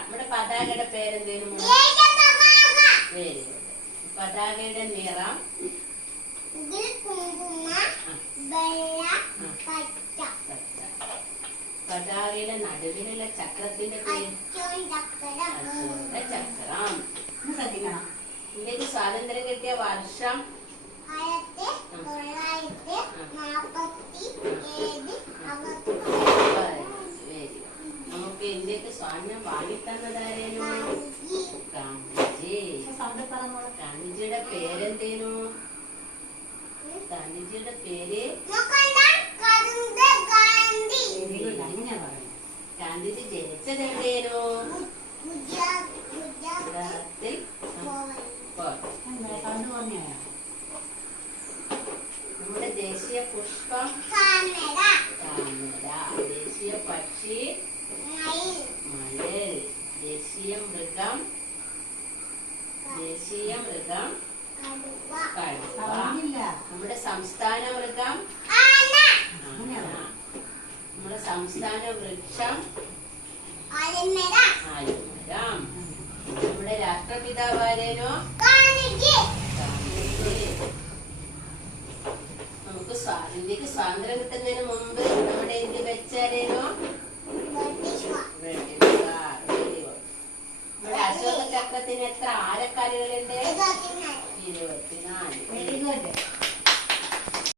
നമ്മുടെ പതാകയുടെ പേരെന്തേലും പതാകയുടെ നിറം പതാകയുടെ നടുവിലുള്ള ചക്രത്തിന്റെ പേര് ചക്രം. ഇന്ത്യക്ക് സ്വാതന്ത്ര്യം കിട്ടിയ വർഷം 1947. നമുക്ക് ഇന്ത്യക്ക് സ്വാതന്ത്ര്യം വാങ്ങിത്തന്നതാരേനു? ഗാന്ധിജി. ഗാന്ധിജിയുടെ പേരെന്തേനു? ഗാന്ധിജിയുടെ പേര് ഗാന്ധിജി ജനിച്ചത് എവിടെയാണോ? ഗുജറാത്തിൽ. നമ്മുടെ ദേശീയ പുഷ്പം താമര. ദേശീയ പക്ഷി മയിൽ. ദേശീയ മൃഗം കടുവ. നമ്മുടെ സംസ്ഥാന മൃഗം നമ്മുടെ സംസ്ഥാന വൃക്ഷം ആൽമരം. നമ്മുടെ രാഷ്ട്രപിതാവാരേനോ? നമുക്ക് ഇന്ത്യക്ക് സ്വാതന്ത്ര്യം കിട്ടുന്നതിന് മുമ്പ് നമ്മുടെ ഇന്ത്യ വെച്ചാരേനോ?